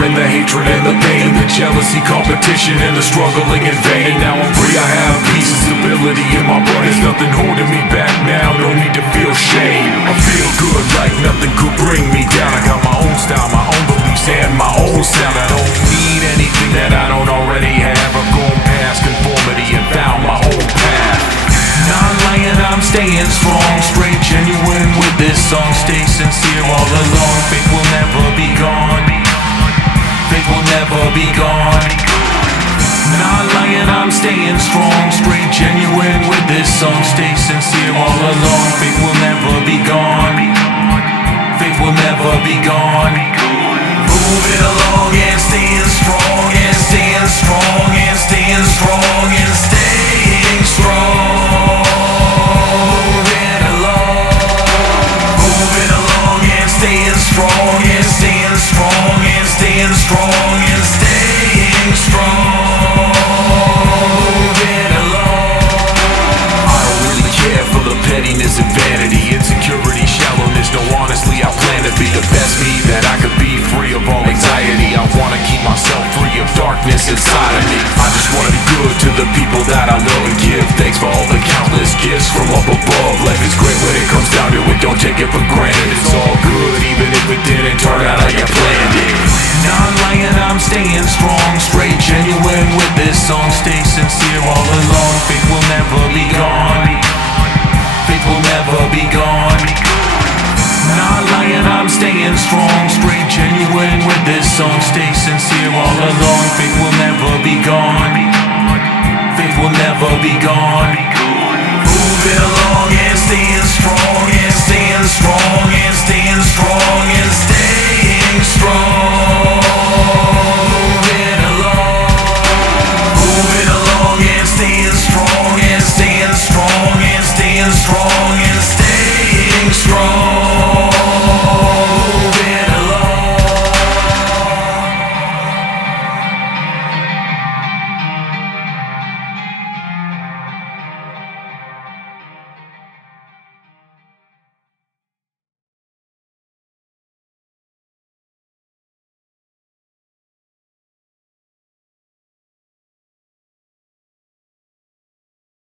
and the hatred and the pain, the jealousy, competition, and the struggling in vain. Now I'm free, I have peace and stability in my blood. There's nothing holding me back now, no need to feel shame. I feel good like nothing could bring me down. I got my own style, my own beliefs, and my own sound. I don't need anything that I don't already have. I've gone past conformity and found my own path. Non-lying, I'm staying strong, straight, genuine with this song. Stay sincere all along. Faith will never be gone. Faith will never be gone. Non-lying, I'm staying strong, straight, genuine with this song. Stay sincere all along. Faith will never be gone. Faith will never be gone. Moving along and staying strong, and staying strong, and staying strong, and staying strong. Moving along and staying strong, and staying strong, and staying strong, and staying strong. Moving along. I don't really care for the pettiness and vanity, insecurity, shallowness. No, honestly, I plan to be the best me that I could be, free of all anxiety. I wanna keep myself free of darkness inside of me. I just wanna be good to the people that I love and give thanks for all the countless gifts from up above. Life is great when it comes down to it, don't take it for granted. It's all good even if it didn't turn out how you planned it. Non-lying, I'm staying strong, straight, genuine with this song. Stay sincere all along. Faith will never be gone. Faith will never be gone. Not lying, I'm staying strong, straight, genuine with this song. Stay sincere all